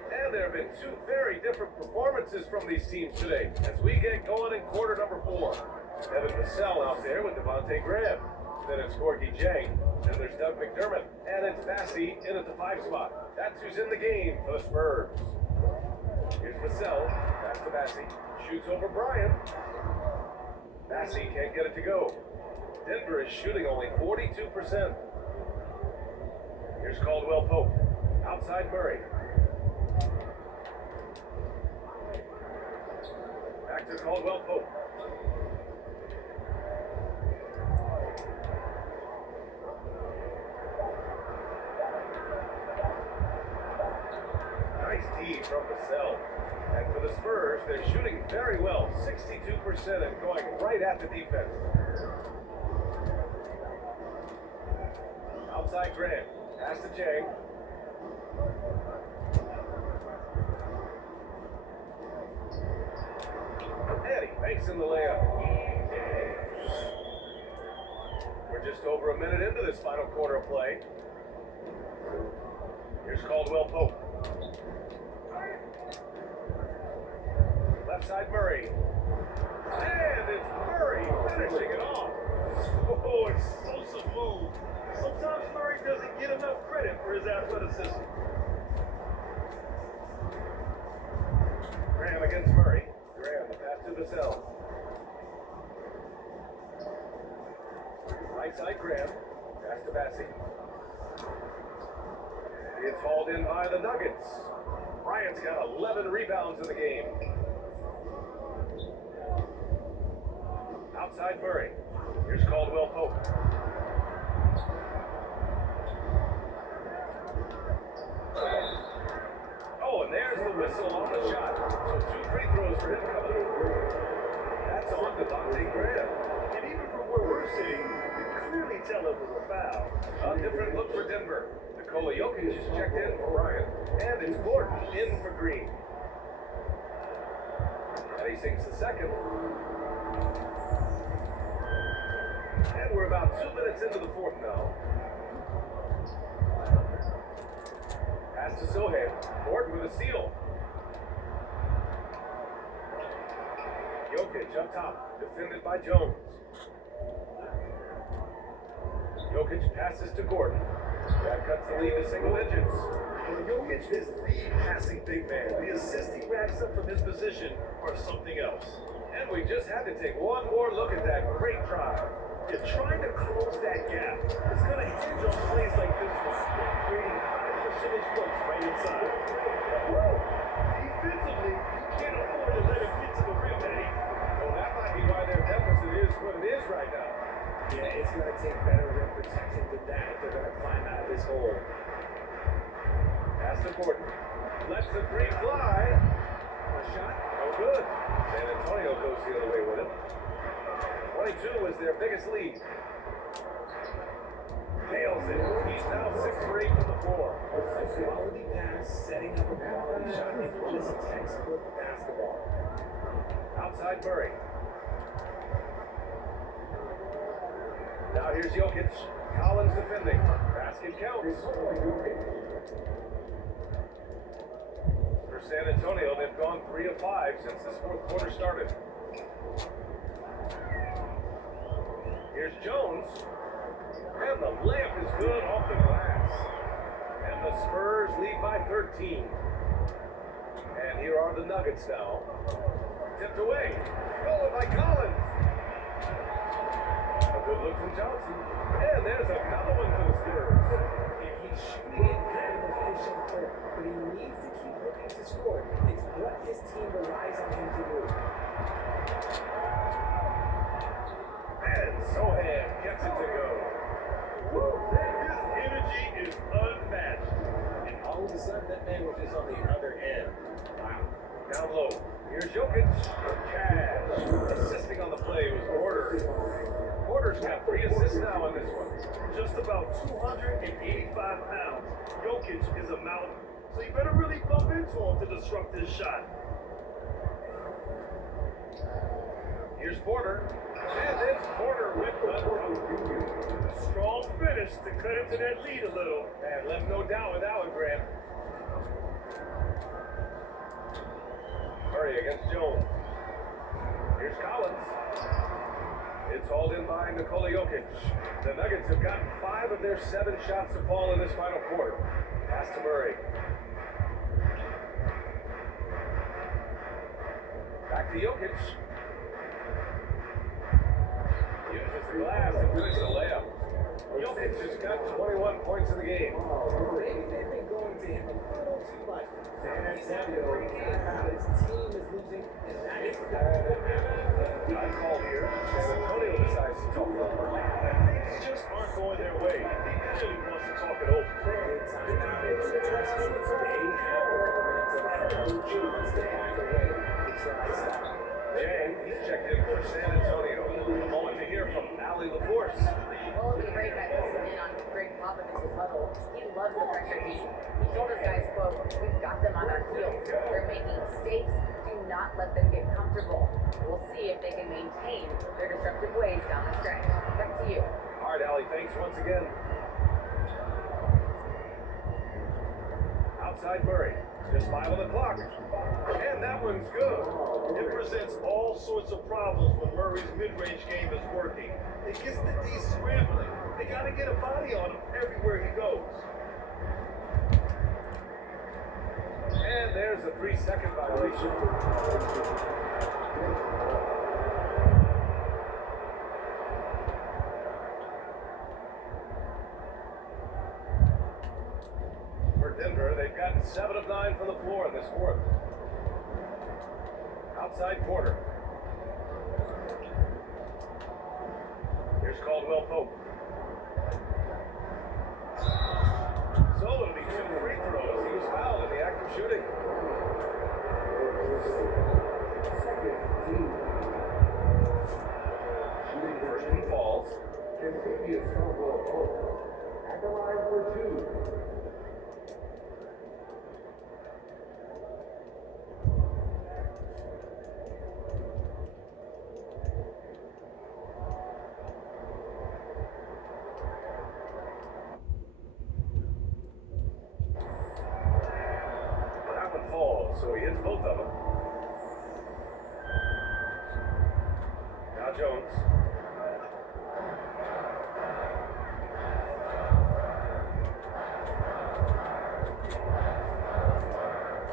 And there have been two very different performances from these teams today as we get going in quarter number 4. Evan Vassell out there with Devontae Graham. Then it's Gorgie Jang. Then there's Doug McDermott. And it's Massey in at the 5 spot. That's who's in the game for the Spurs. Here's Vassell. Pass to Massey. Shoots over Bryant. Massey can't get it to go. Denver is shooting only 42%. Here's Caldwell Pope. Outside Murray. Back to Caldwell Pope. Nice D from Vassell. And for the Spurs, they're shooting very well, 62% and going right at the defense. Outside Grant. Pass to Jang. And he makes in the layup. We're just over a minute into this final quarter of play. Here's Caldwell Pope. Left side Murray. And it's Murray finishing it off. Oh, explosive move. Sometimes Murray doesn't get enough credit for his athleticism. Graham against Murray. Graham, the pass to Vassell. Right side Graham. Pass to Massey. It's hauled in by the Nuggets. Bryant's got 11 rebounds in the game. Outside Murray. Here's Caldwell Pope. Oh, and there's the whistle on the shot. So 2 free throws for him coming. That's on Devontae Graham. And even from where Gordon. And we're about 2 minutes into the fourth now. Pass to Sohan. Gordon with a steal. Jokic up top, defended by Jones. Jokic passes to Gordon. That cuts the lead to single digits. Well, Jokic is the passing big man. The assists he racks up from his position are something else. And we just had to take one more look at that great drive. You're trying to close that gap. It's going to hinge on plays like this one, creating high percentage looks right inside. Defensively, you can't afford to let him get to the rim, Eddie. Well, that might be why their deficit is what it is right now. Yeah, it's going to take better rim protection than that if they're going to climb out of this hole. Pass to Gordon. Lets the three fly. A shot, no good. San Antonio goes the other way with it. 22 is their biggest lead. Nails it. He's now 6 for 8 from the floor. A quality pass, setting up a quality shot. It's just textbook basketball. Outside Murray. Now here's Jokic. Collins defending. Basket counts. For San Antonio, they've gone 3 of 5 since this fourth quarter started. Here's Jones. And the layup is good off the glass. And the Spurs lead by 13. And here are the Nuggets now. Tipped away. Stolen by Collins. A good look from Johnson. And there's another one for the Spurs. And he's shooting it at an efficient clip, but he needs to keep looking to score. It's what his team relies on him to do. And Sohan gets it to go. His energy is unmatched. And all of a sudden, that man was just on the other end. Wow. Down low. Here's Jokic. Cash. Assisting on the play was Porter. Porter's got 3 assists now on this one. Just about 285 pounds. Jokic is a mountain, so you better really bump into him to disrupt his shot. Here's Porter. And it's Porter with the Strong finish to cut into that lead a little. and left no doubt with that one, Graham. Murray against Jones. Here's Collins. It's hauled in by Nikola Jokic. The Nuggets have gotten 5 of their 7 shots to fall in this final quarter. Pass to Murray. Back to Jokic. Uses the glass to finish the layup. Jokic has got 21 points in the game. Maybe they've been going to him a little too much. He's having a great game, but his team is losing, and that is Time call here. San Antonio decides to talk for Murray. Things just aren't going their way. He clearly wants to talk it over. timeout. It's interesting. They have the momentum, and Coach wants to find a way to try to stop it. Jay, he's checked in for San Antonio. A moment to hear from Allie LaForce. Well, it'd be great guys listening in on Greg Popovich's huddle. He loves the pressure team. He told his guys, quote, "We've got them on our heels. They're making mistakes. Do not let them get comfortable. We'll see if they can maintain their disruptive ways down the stretch." Back to you. All right, Allie, thanks once again. Outside Murray. Just 5 on the clock. And that one's good. It presents all sorts of problems when Murray's mid-range game is working. It gets the D scrambling. They got to get a body on him everywhere he goes. And there's a 3-second violation. For Denver, they've gotten 7 of 9 from the floor in this fourth. Outside Porter. Here's Caldwell Pope. So it'll be 2 free throws. He was fouled in the act of shooting. First one falls. At the line for 2. hits both of them. Now Jones.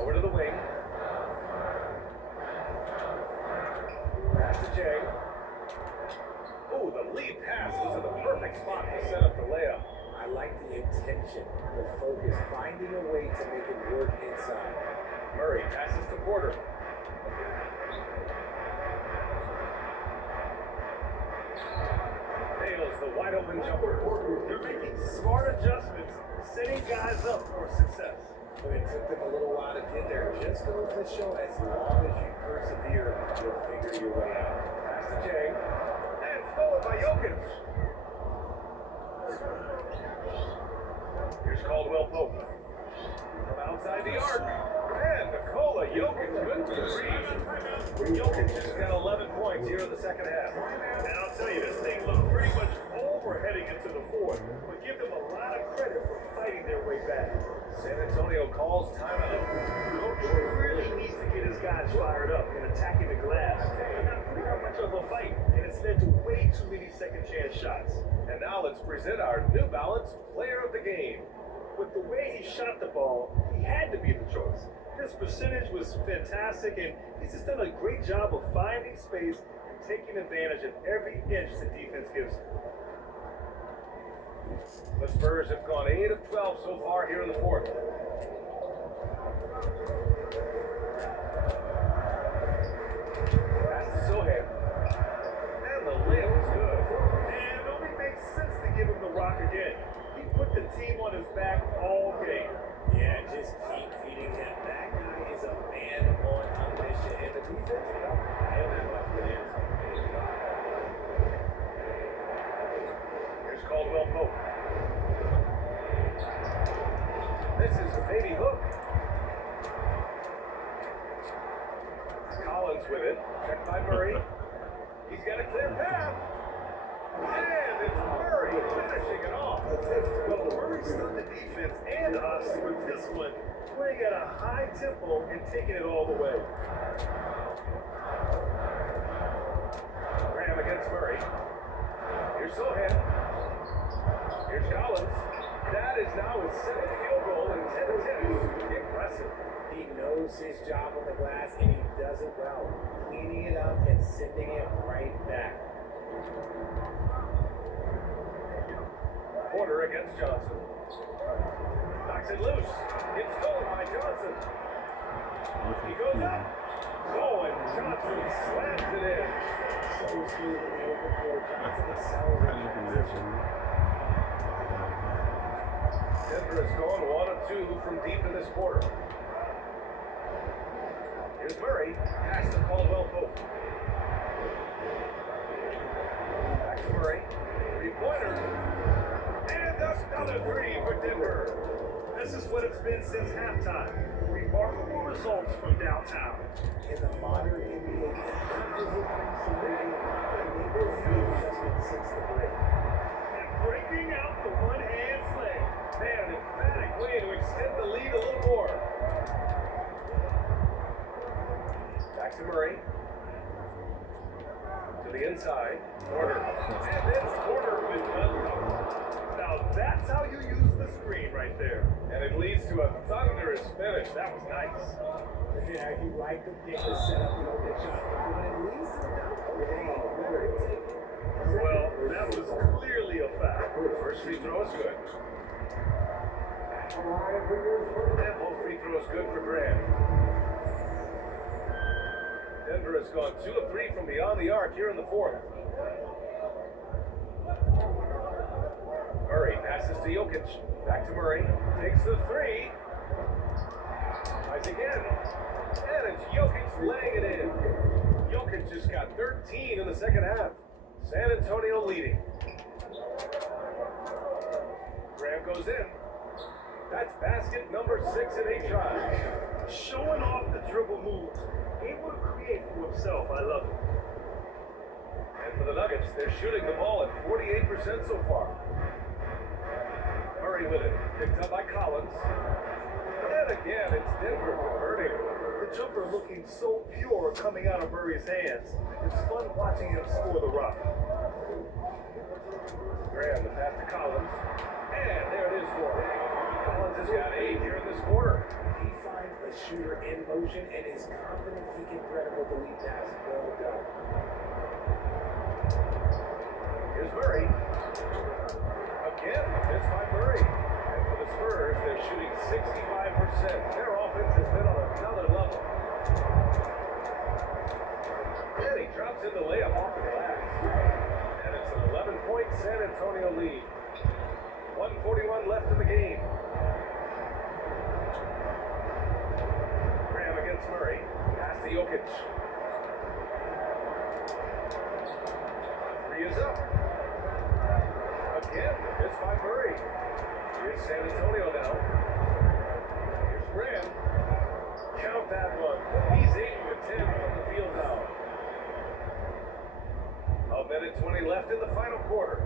Over to the wing. Pass to Jay. Oh, the lead pass was in the perfect spot to set up the layup. I like the intention, the focus, finding a way to make it work inside. Murray passes to Porter. Nails the wide open jumper. They're making smart adjustments, setting guys up for success. But it took them a little while to get there. Just goes to show as long as you persevere, you'll figure your way out. Pass to Jay. And stolen by Jokic. Here's Caldwell Pope. From outside the arc. And Nikola Jokic good for three. Jokic just got 11 points here in the second half. And I'll tell you, this thing looked pretty much over heading into the fourth, but give them a lot of credit for fighting their way back. San Antonio calls timeout. Coach really needs to get his guys fired up and attacking the glass. They're not putting up much of a fight, and it's led to way too many second chance shots. And now let's present our New Balance Player of the Game. With the way he shot the ball, he had to be the choice. His percentage was fantastic, and he's just done a great job of finding space and taking advantage of every inch the defense gives him. The Spurs have gone 8 of 12 so far here in the fourth. Pass to Sohan. And the layup was good. And it only makes sense to give him the rock again. He put the team on his back all game. Yeah, just keep feeding him. That guy is a man on a mission. And the defense, I don't have much for the answer. Here's Caldwell Pope. This is a baby hook. Collins with it. Checked by Murray. He's got a clear path. And it's Murray finishing it off. Well, Murray stunned the defense and us with this one, playing at a high tempo and taking it all the way. Graham against Murray. Here's Sohan. Here's Collins. That is now his second field goal in 10 attempts. Impressive. He knows his job on the glass, and he does it well. Cleaning it up and sending it right back. Porter against Johnson. Knocks it loose. It's stolen by Johnson. He goes up. Oh, and Johnson slams it in. So smooth in the open floor. Johnson excels in transition. Denver has gone 1 of 2 from deep in this quarter. Here's Murray. Pass to Caldwell Pope. Back to Murray. Three-pointer. And another three for Denver. This is what it's been since halftime. Remarkable results from downtown. In the modern NBA, after victories and winning, they will do adjustment since the break. And breaking out the one-hand slam. Man, an emphatic way to extend the lead a little more. Back to Murray. To the inside. Porter. And then Porter with one. Now that's how you use the screen right there. And it leads to a thunderous finish. That was nice. Yeah, you like the pick to set up the open shot. But when it leads to the dunk, okay, we're going to take it. Well, that was clearly a foul. First free throw is good. And both free throws good for Graham. Denver has gone 2 of 3 from beyond the arc here in the fourth. Murray passes to Jokic. Back to Murray. Takes the three. Tries again. And it's Jokic laying it in. Jokic just got 13 in the second half. San Antonio leading. Graham goes in. That's basket number 6 in 8 tries. Showing off the dribble moves. Able to create for himself. I love it. And for the Nuggets, they're shooting the ball at 48% so far. Murray with it. Picked up by Collins. And again, it's Denver converting. The jumper looking so pure coming out of Murray's hands. It's fun watching him score the rock. Graham, the pass to Collins. And there it is for him. Collins has got 8 here in this quarter. He finds a shooter in motion and is confident he can thread him with the lead pass. Well done. Here's Murray. Again, missed by Murray. And for the Spurs, they're shooting 65%. Their offense has been on another level. And he drops in the layup off the glass. And it's an 11-point San Antonio lead. 1:41 left in the game. Graham against Murray. Pass to Jokic. Three is up. Again, missed by Murray. Here's San Antonio now. Here's Graham. Count that one. He's 8 for 10 from the field now. A minute 20 left in the final quarter.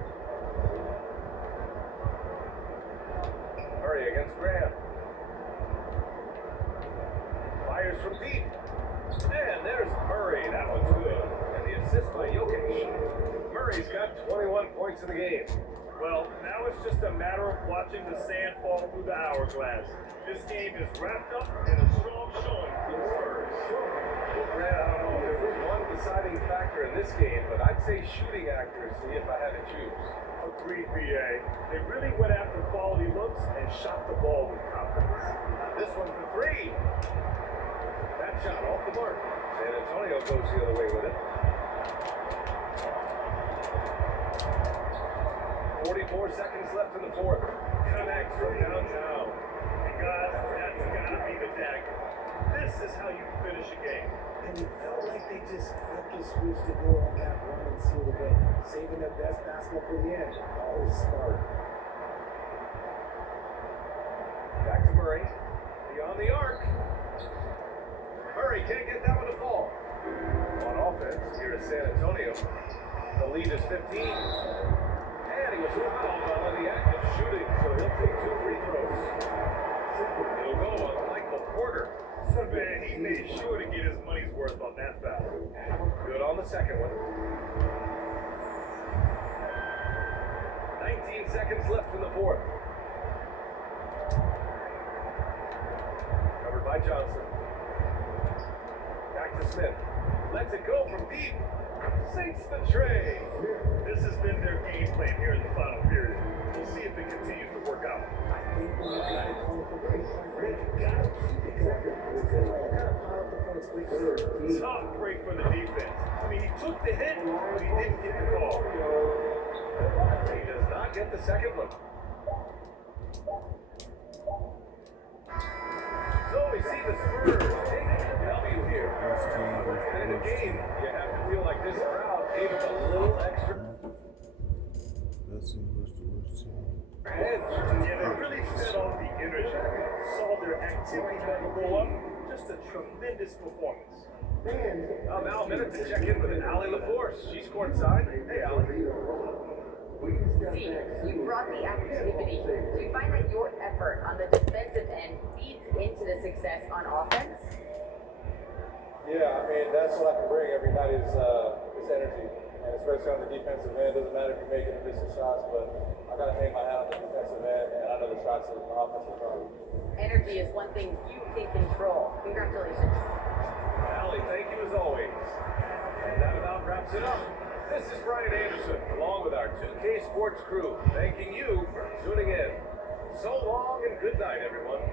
Murray against Graham. Fires from deep. And there's Murray. That one's good. And the assist by Jokic. Murray's got 21 points in the game. Well, now it's just a matter of watching the sand fall through the hourglass. This game is wrapped up in a strong showing for the Spurs. Well, Grant, I don't know if there was one deciding factor in this game, but I'd say shooting accuracy if I had to choose. Agreed, BA. They really went after quality looks and shot the ball with confidence. This one for 3. That shot off the mark. San Antonio goes the other way with it. 44 seconds left in the fourth. Connects from downtown. And guys, that's gotta be the dagger. This is how you finish a game. And it felt like they just flipped the switch to go on that run and seal the game, saving their best basketball for the end. Always smart. Back to Murray. Beyond the arc. Murray can't get that one to fall. On offense, here is San Antonio. The lead is 15. And he was fouled while in the act of shooting, so he'll take 2 free throws. He'll go on Michael Porter. Man, he made sure to get his money's worth on that foul. Good on the second one. 19 seconds left in the fourth. Covered by Johnson. Back to Smith. Lets it go from deep. Sinks the tray. This has been their game plan here in the final period. We'll see if it continues to work out. I think when you got it going from three-point range, you got to keep it going. You got to pile up the points quickly. Tough break for the defense. I mean, he took the hit, but he didn't get the call. He does not get the second one. So we see the Spurs take the W here. And in a game, you have to feel like this crowd gave them a little extra. Yeah, they really fed off the energy. Saw their activity level go up. Just a tremendous performance. Now a minute to check in with Allie LaForce. She's courtside. Hey, Allie. See, you brought the activity. Do you find that your effort on the defensive end feeds into the success on offense? Yeah, I mean, that's what I can bring every night is energy. And especially on the defensive end, doesn't matter if you're making or missing shots, but I got to hang my hat on the defensive end, and I know the shots are the offensive front. Energy is one thing you can control. Congratulations. Allie, thank you as always. And that about wraps it up. This is Brian Anderson, along with our 2K Sports crew, thanking you for tuning in. So long and good night, everyone.